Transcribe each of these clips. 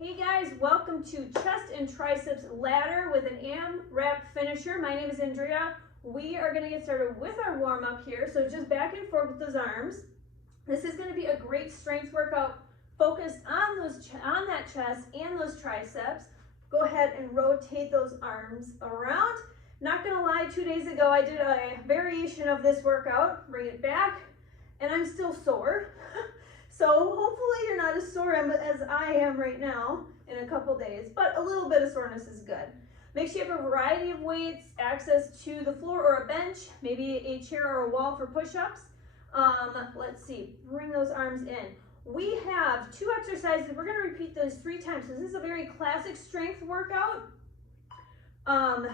Hey guys, welcome to chest and triceps ladder with an AMRAP finisher. My name is Andrea. We are going to get started with our warm up here. So just back and forth with those arms. This is going to be a great strength workout focused on that chest and those triceps. Go ahead and rotate those arms around. Not going to lie, 2 days ago I did a variation of this workout. Bring it back and I'm still sore. So hopefully you're not as sore as I am right now in a couple days, but a little bit of soreness is good. Make sure you have a variety of weights, access to the floor or a bench, maybe a chair or a wall for push-ups. Let's see, bring those arms in. We have 2 exercises. We're gonna repeat those 3 times. So this is a very classic strength workout. And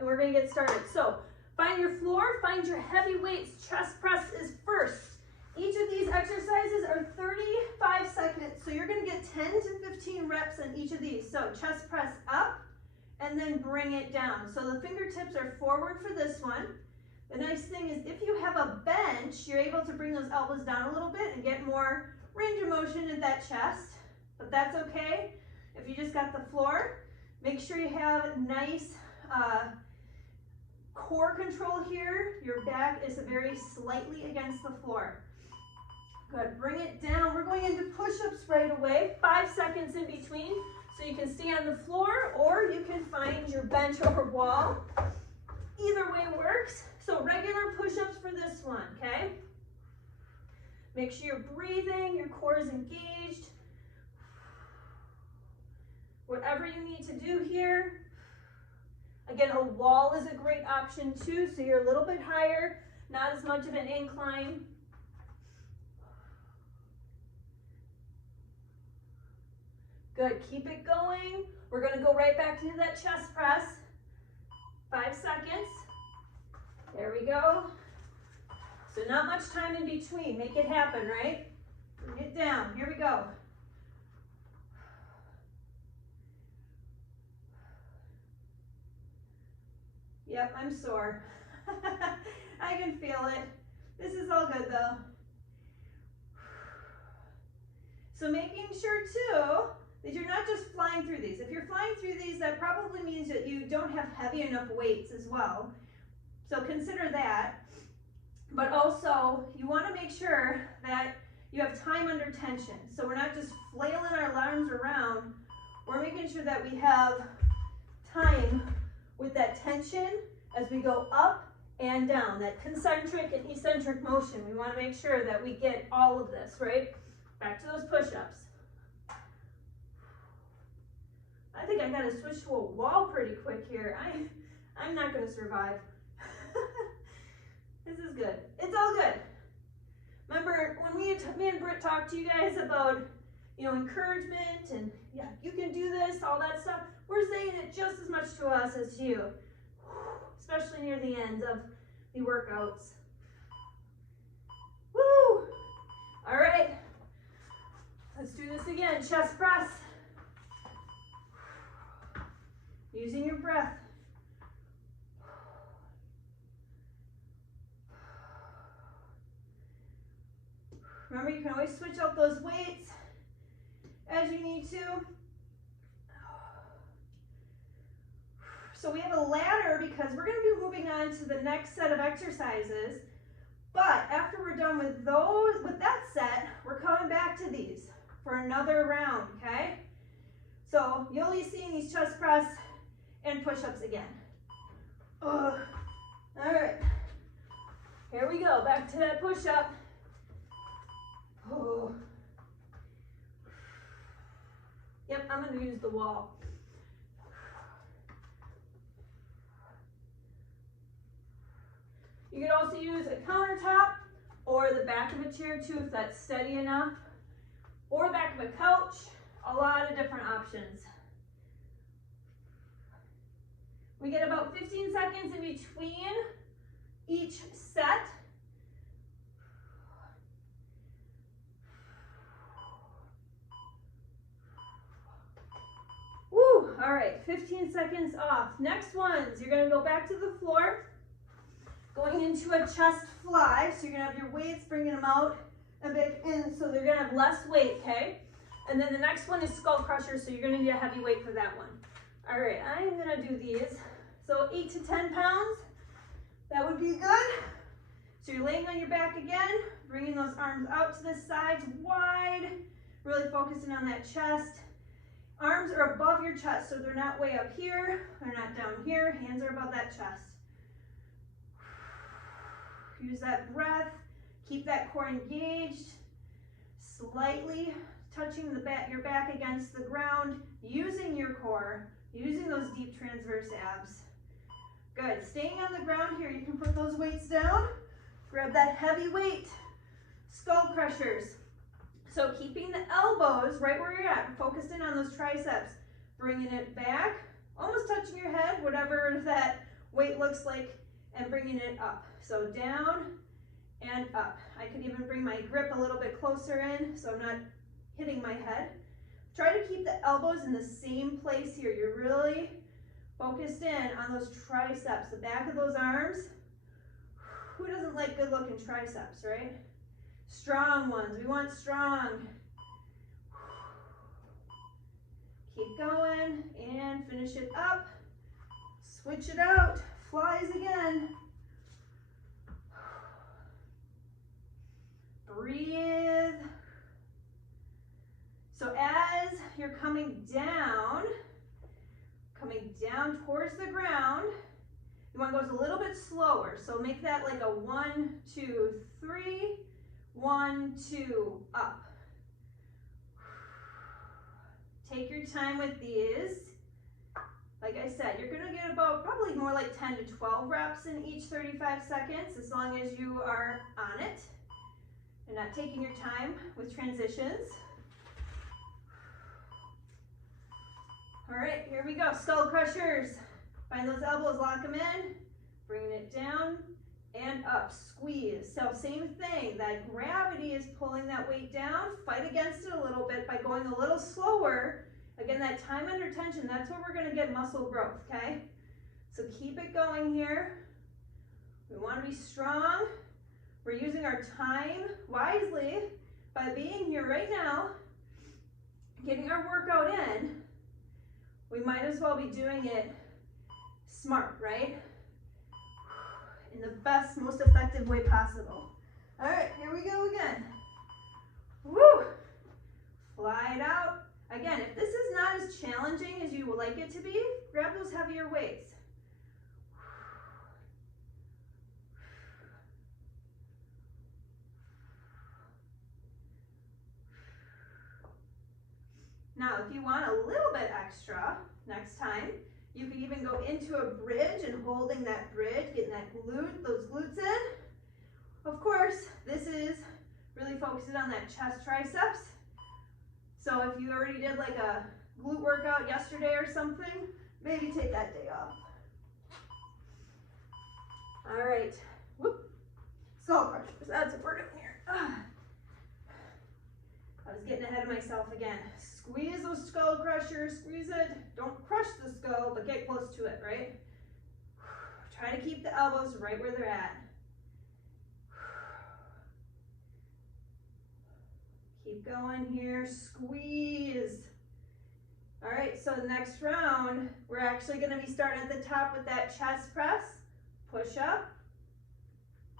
we're gonna get started. So find your floor, find your heavy weights. Chest press is first. Each of these exercises are 35 seconds, so you're going to get 10 to 15 reps on each of these. So chest press up and then bring it down. So the fingertips are forward for this one. The nice thing is if you have a bench, you're able to bring those elbows down a little bit and get more range of motion in that chest, but that's okay. If you just got the floor, make sure you have nice core control here. Your back is very slightly against the floor. Good, bring it down. We're going into push-ups right away. 5 seconds in between. So you can stay on the floor or you can find your bench or wall. Either way works. So regular push-ups for this one, okay? Make sure you're breathing, your core is engaged. Whatever you need to do here. Again, a wall is a great option too, so you're a little bit higher, not as much of an incline. Good, keep it going. We're gonna go right back to that chest press. 5 seconds. There we go. So not much time in between. Make it happen, right? Bring it down. Here we go. Yep, I'm sore. I can feel it. This is all good though. So making sure too, that you're not just flying through these. If you're flying through these, that probably means that you don't have heavy enough weights as well. So consider that. But also, you want to make sure that you have time under tension. So we're not just flailing our arms around. We're making sure that we have time with that tension as we go up and down. That concentric and eccentric motion. We want to make sure that we get all of this, right? Back to those push-ups. I think I gotta switch to a wall pretty quick here. I'm not gonna survive. This is good. It's all good. Remember when me and Britt talked to you guys about, encouragement and yeah, you can do this, all that stuff. We're saying it just as much to us as to you, especially near the end of the workouts. Woo! All right, let's do this again. Chest press. Using your breath. Remember, you can always switch out those weights as you need to. So we have a ladder because we're going to be moving on to the next set of exercises. But after we're done with that set, we're coming back to these for another round, okay? So you'll be seeing these chest press and push-ups again. All right, here we go, back to that push-up. Oh. Yep, I'm gonna use the wall. You could also use a countertop or the back of a chair too if that's steady enough, or the back of a couch, a lot of different options. We get about 15 seconds in between each set. Woo, all right, 15 seconds off. Next ones, you're gonna go back to the floor, going into a chest fly. So you're gonna have your weights, bringing them out a bit in, so they're gonna have less weight, okay? And then the next one is skull crushers, so you're gonna need a heavy weight for that one. All right, I'm gonna do these. So 8 to 10 pounds, that would be good. So you're laying on your back again, bringing those arms out to the sides wide, really focusing on that chest. Arms are above your chest, so they're not way up here, they're not down here, hands are above that chest. Use that breath, keep that core engaged, slightly touching your back against the ground, using your core, using those deep transverse abs. Good, staying on the ground here, you can put those weights down, grab that heavy weight, skull crushers. So keeping the elbows right where you're at, focused in on those triceps, bringing it back, almost touching your head, whatever that weight looks like, and bringing it up. So down and up. I could even bring my grip a little bit closer in so I'm not hitting my head. Try to keep the elbows in the same place here. You're really focused in on those triceps, the back of those arms. Who doesn't like good looking triceps, right? Strong ones, we want strong. Keep going and finish it up. Switch it out, flies again. Breathe. So as you're coming down towards the ground, you want to go a little bit slower. So make that like a 1, 2, 3, 1, 2, up. Take your time with these. Like I said, you're gonna get about probably more like 10 to 12 reps in each 35 seconds, as long as you are on it and not taking your time with transitions. All right, here we go, skull crushers. Find those elbows, lock them in, bringing it down and up, squeeze. So same thing, that gravity is pulling that weight down. Fight against it a little bit by going a little slower. Again, that time under tension, that's where we're gonna get muscle growth, okay? So keep it going here. We wanna be strong. We're using our time wisely by being here right now, getting our workout in. We might as well be doing it smart, right? In the best, most effective way possible. All right, here we go again. Woo! Fly it out. Again, if this is not as challenging as you would like it to be, grab those heavier weights. Now, if you want a little bit extra next time, you could even go into a bridge and holding that bridge, getting that those glutes in. Of course, this is really focusing on that chest triceps. So if you already did like a glute workout yesterday or something, maybe take that day off. All right, whoop, skull crushers, that's what we're doing here. I was getting ahead of myself again. Squeeze those skull crushers, squeeze it. Don't crush the skull, but get close to it, right? Try to keep the elbows right where they're at. Keep going here, squeeze. All right, so the next round, we're actually gonna be starting at the top with that chest press, push up,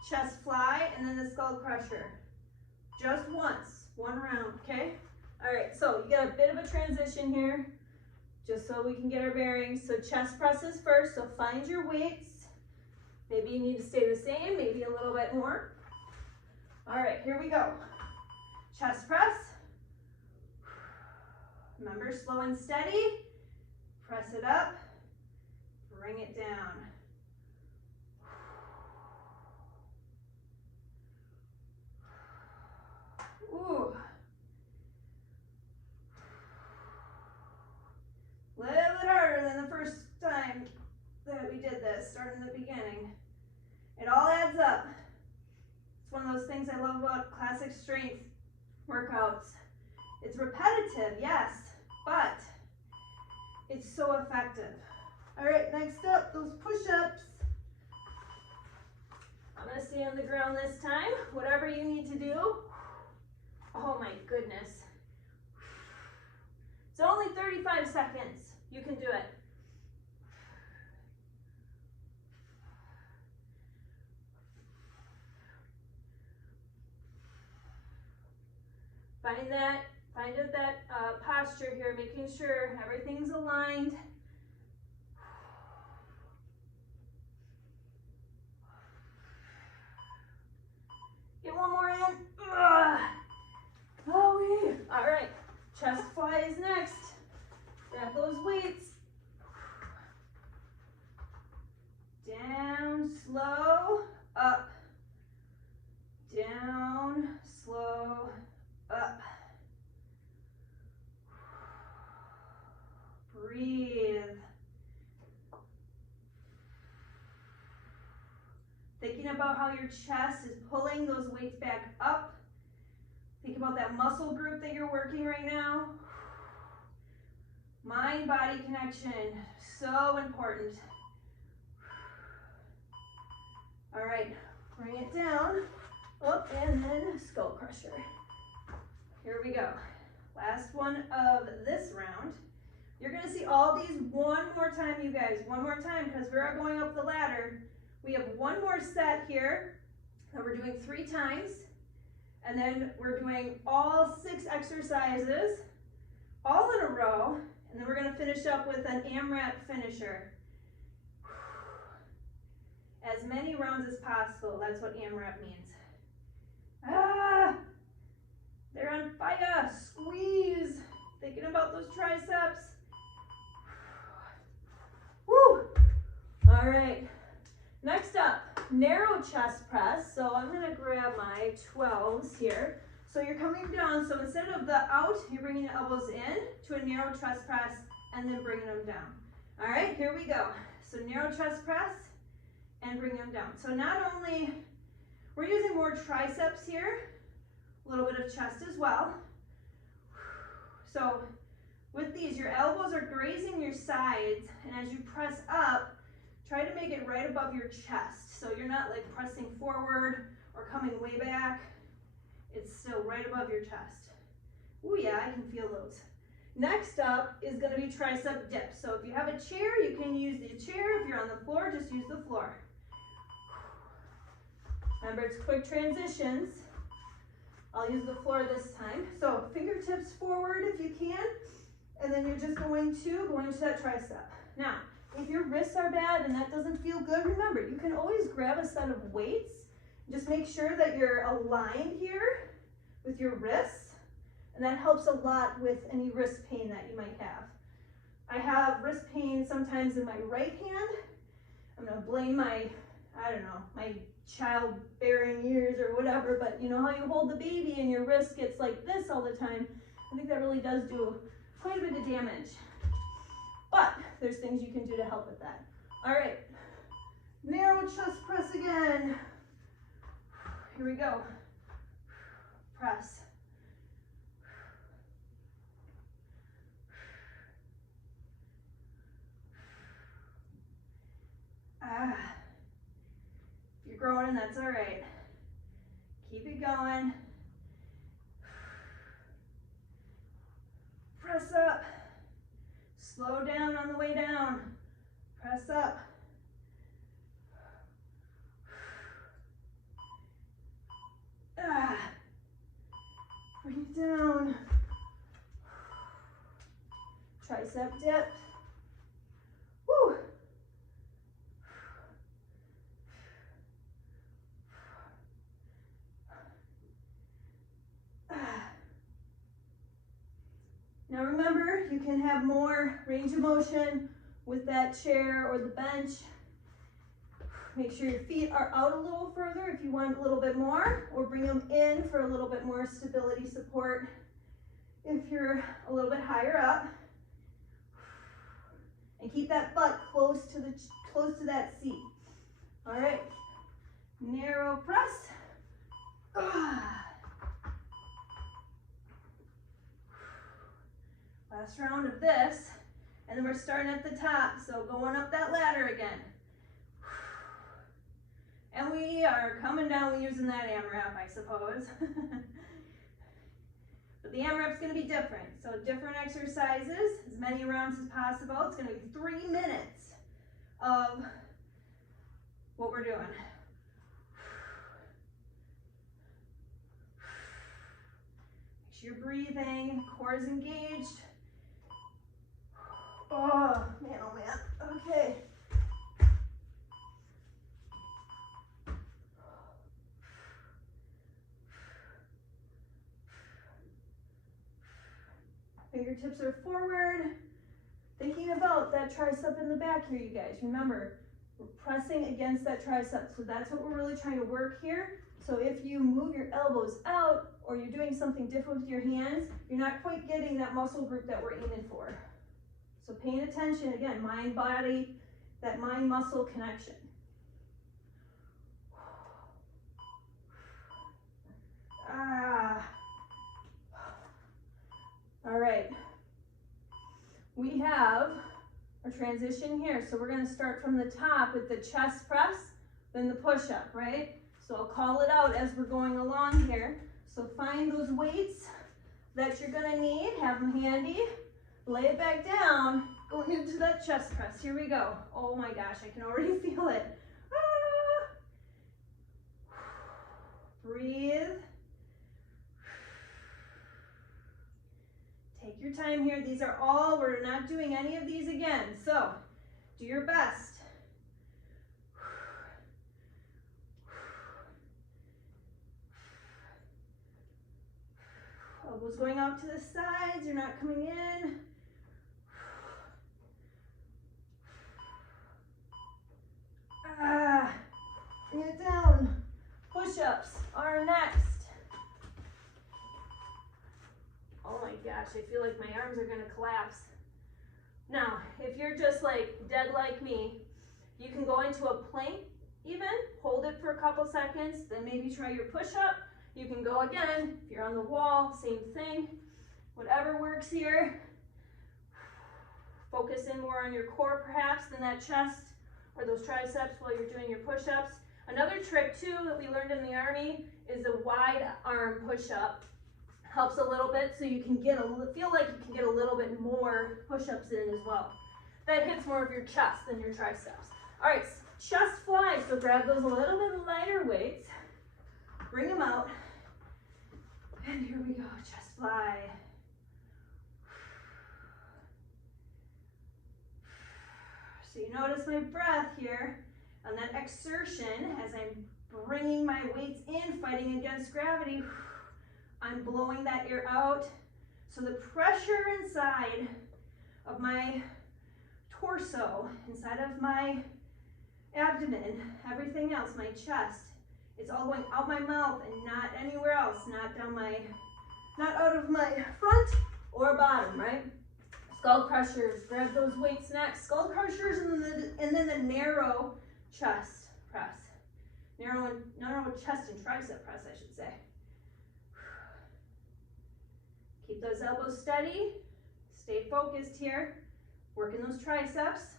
chest fly, and then the skull crusher. Just once, one round, okay? All right, so you got a bit of a transition here, just so we can get our bearings. So chest presses first, so find your weights. Maybe you need to stay the same, maybe a little bit more. All right, here we go. Chest press. Remember, slow and steady. Press it up, bring it down. Ooh. A little bit harder than the first time that we did this, starting in the beginning. It all adds up. It's one of those things I love about classic strength workouts. It's repetitive, yes, but it's so effective. All right, next up, those push-ups. I'm gonna stay on the ground this time. Whatever you need to do. Oh my goodness. It's only 35 seconds. You can do it. Find that posture here, making sure everything's aligned. Get one more in. Oh, all right, chest fly is next. Grab those weights. Down, slow, up. Down, slow, up. Breathe. Thinking about how your chest is pulling those weights back up. Think about that muscle group that you're working right now. Mind-body connection, so important. All right, bring it down, up, and then skull crusher. Here we go. Last one of this round. You're gonna see all these one more time, you guys, one more time, because we are going up the ladder. We have one more set here that we're doing 3 times, and then we're doing all 6 exercises, all in a row, and then we're gonna finish up with an AMRAP finisher. As many rounds as possible, that's what AMRAP means. They're on fire, squeeze. Thinking about those triceps. Woo! All right, next up, narrow chest press. So I'm gonna grab my 12s here. So you're coming down, so instead of the out, you're bringing the elbows in to a narrow chest press and then bringing them down. All right, here we go. So narrow chest press and bring them down. So not only, we're using more triceps here, a little bit of chest as well. So with these, your elbows are grazing your sides, and as you press up, try to make it right above your chest. So you're not like pressing forward or coming way back. It's still right above your chest. Oh yeah, I can feel those. Next up is gonna be tricep dips. So if you have a chair, you can use the chair. If you're on the floor, just use the floor. Remember, it's quick transitions. I'll use the floor this time. So fingertips forward if you can, and then you're just going to that tricep. Now, if your wrists are bad and that doesn't feel good, remember, you can always grab a set of weights. Just make sure that you're aligned here with your wrists, and that helps a lot with any wrist pain that you might have. I have wrist pain sometimes in my right hand. I'm gonna blame my, I don't know, my childbearing years or whatever, but you know how you hold the baby and your wrist gets like this all the time? I think that really does do quite a bit of damage. But there's things you can do to help with that. All right, narrow chest press again. Here we go. Press. If you're growing, that's all right. Keep it going. Press up. Slow down on the way down. Press up. Bring it down. Tricep dip. Woo. Now remember, you can have more range of motion with that chair or the bench. Make sure your feet are out a little further if you want a little bit more, or bring them in for a little bit more stability support if you're a little bit higher up. And keep that butt close to that seat. All right, narrow press. Last round of this, and then we're starting at the top, so going up that ladder again. And we are coming down using that AMRAP, I suppose. But the AMRAP's gonna be different. So different exercises, as many rounds as possible. It's gonna be 3 minutes of what we're doing. Make sure you're breathing, core is engaged. Oh man, okay. Fingertips are forward. Thinking about that tricep in the back here, you guys. Remember, we're pressing against that tricep. So that's what we're really trying to work here. So if you move your elbows out or you're doing something different with your hands, you're not quite getting that muscle group that we're aiming for. So paying attention, again, mind, body, that mind-muscle connection. All right. We have our transition here. So we're gonna start from the top with the chest press, then the push-up, right? So I'll call it out as we're going along here. So find those weights that you're gonna need, have them handy, lay it back down, going into that chest press. Here we go. Oh my gosh, I can already feel it. Breathe. Take your time here. These are all, we're not doing any of these again. So do your best. Elbows going out to the sides, you're not coming in. Bring it down. Push-ups are next. Oh my gosh, I feel like my arms are gonna collapse. Now, if you're just like dead like me, you can go into a plank even, hold it for a couple seconds, then maybe try your push-up. You can go again, if you're on the wall, same thing. Whatever works here. Focus in more on your core perhaps than that chest or those triceps while you're doing your push-ups. Another trick too that we learned in the Army is a wide arm push-up. Helps a little bit so you can feel like you can get a little bit more push-ups in as well. That hits more of your chest than your triceps. All right, chest fly. So grab those a little bit lighter weights, bring them out, and here we go, chest fly. So you notice my breath here and that exertion as I'm bringing my weights in, fighting against gravity. I'm blowing that air out. So the pressure inside of my torso, inside of my abdomen, everything else, my chest, it's all going out my mouth and not anywhere else, not out of my front or bottom, right? Skull crushers, grab those weights next. Skull crushers and then the narrow chest press. Narrow chest and tricep press, I should say. Keep those elbows steady. Stay focused here. Working those triceps.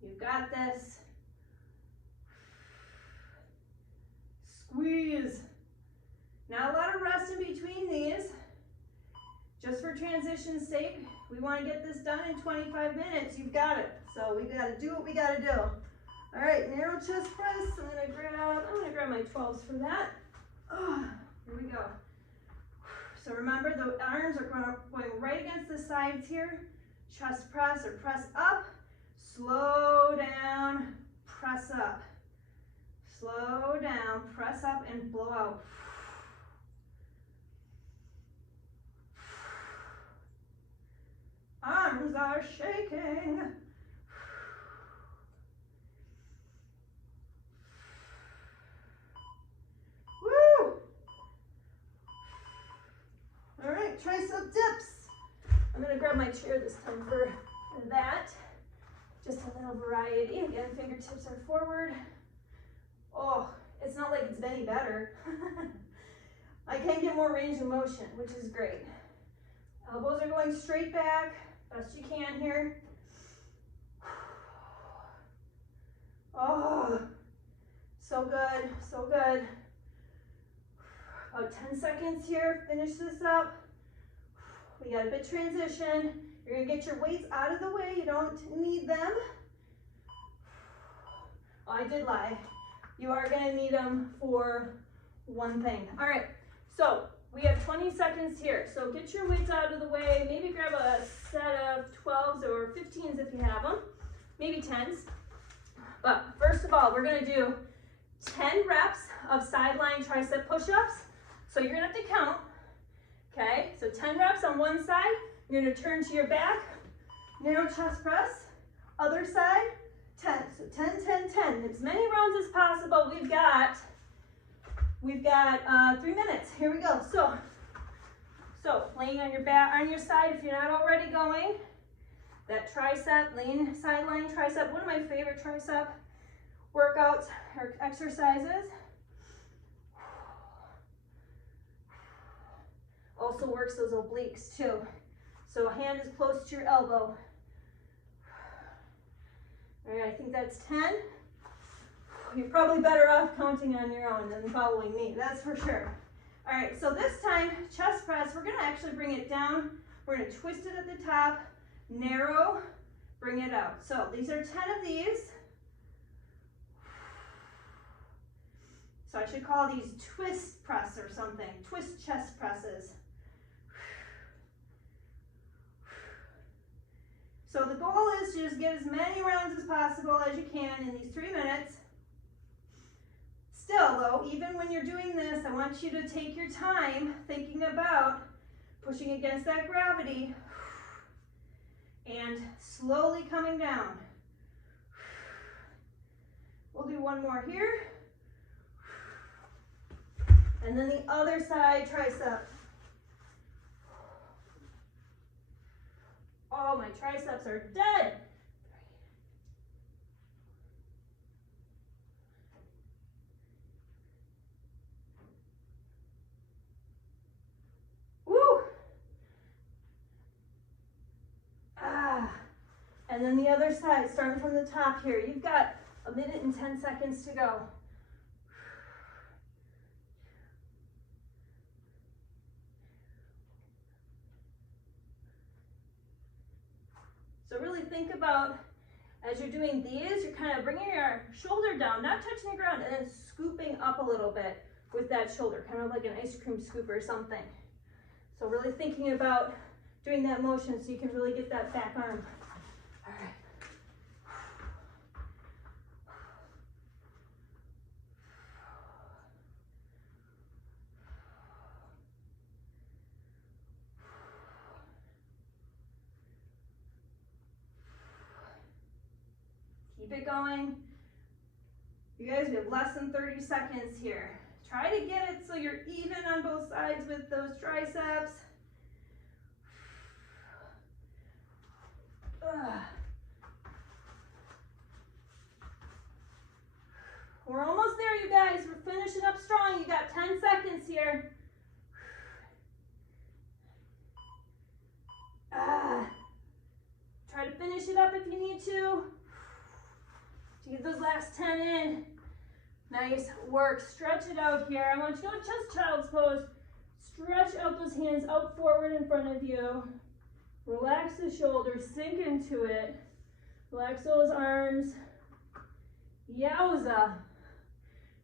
You've got this. Squeeze. Not a lot of rest in between these. Just for transition's sake, we want to get this done in 25 minutes. You've got it. So we got to do what we got to do. All right, narrow chest press. I'm gonna grab my 12s for that. Here we go. So remember, the arms are going right against the sides here. Chest press or press up. Slow down, press up. Slow down, press up and blow out. Arms are shaking. Woo! All right, tricep dips. I'm gonna grab my chair this time for that. Just a little variety. Again, fingertips are forward. Oh, it's not like it's any better. I can get more range of motion, which is great. Elbows are going straight back, best you can here. Oh, So good, so good. About 10 seconds here, finish this up. We got a bit transition. You're gonna get your weights out of the way, you don't need them. Oh, I did lie. You are gonna need them for one thing. All right, so we have 20 seconds here. So get your weights out of the way. Maybe grab a set of 12s or 15s if you have them. Maybe 10s. But first of all, we're gonna do 10 reps of sideline tricep push-ups. So you're gonna have to count, okay? So 10 reps on one side. You're gonna turn to your back, narrow chest press. Other side, 10. So 10, 10, 10. As many rounds as possible. We've got 3 minutes. Here we go. So laying on your back, on your side, if you're not already going, that tricep, laying sideline tricep, one of my favorite tricep workouts or exercises. Also works those obliques too. So hand is close to your elbow. All right, I think that's 10. You're probably better off counting on your own than following me, that's for sure. All right, so this time, chest press, we're gonna actually bring it down. We're gonna twist it at the top, narrow, bring it out. So these are 10 of these. So I should call these twist press or something, twist chest presses. So the goal is to just get as many rounds as possible as you can in these 3 minutes. Still though, even when you're doing this, I want you to take your time thinking about pushing against that gravity and slowly coming down. We'll do one more here. And then the other side tricep. Oh, my triceps are dead. Woo! And then the other side, starting from the top here. You've got 1 minute and 10 seconds to go. So really think about, as you're doing these, you're kind of bringing your shoulder down, not touching the ground, and then scooping up a little bit with that shoulder, kind of like an ice cream scoop or something. So really thinking about doing that motion so you can really get that back arm. All right. Keep it going. You guys, we have less than 30 seconds here. Try to get it so you're even on both sides with those triceps. We're almost there, you guys. We're finishing up strong. You got 10 seconds here. Try to finish it up if you need to get those last 10 in. Nice work. Stretch it out here. I want you to go chest child's pose. Stretch out those hands out forward in front of you. Relax the shoulders. Sink into it. Relax those arms. Yowza.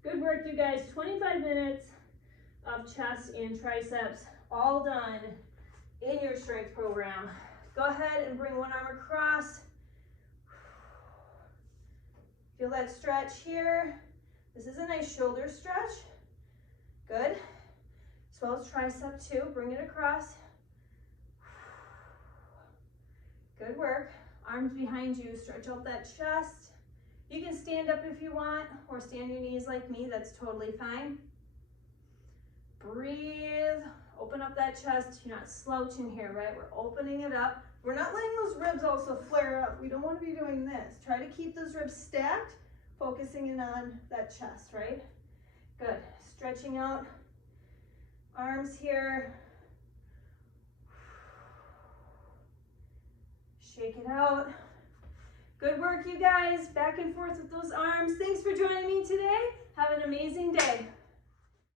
Good work, you guys. 25 minutes of chest and triceps all done in your strength program. Go ahead and bring one arm across. Feel that stretch here. This is a nice shoulder stretch. Good. As well as tricep too. Bring it across. Good work. Arms behind you. Stretch out that chest. You can stand up if you want, or stand your knees like me. That's totally fine. Breathe. Open up that chest. You're not slouching here, right? We're opening it up. We're not letting those ribs also flare up. We don't want to be doing this. Try to keep those ribs stacked, focusing in on that chest, right? Good. Stretching out. Arms here. Shake it out. Good work, you guys. Back and forth with those arms. Thanks for joining me today. Have an amazing day.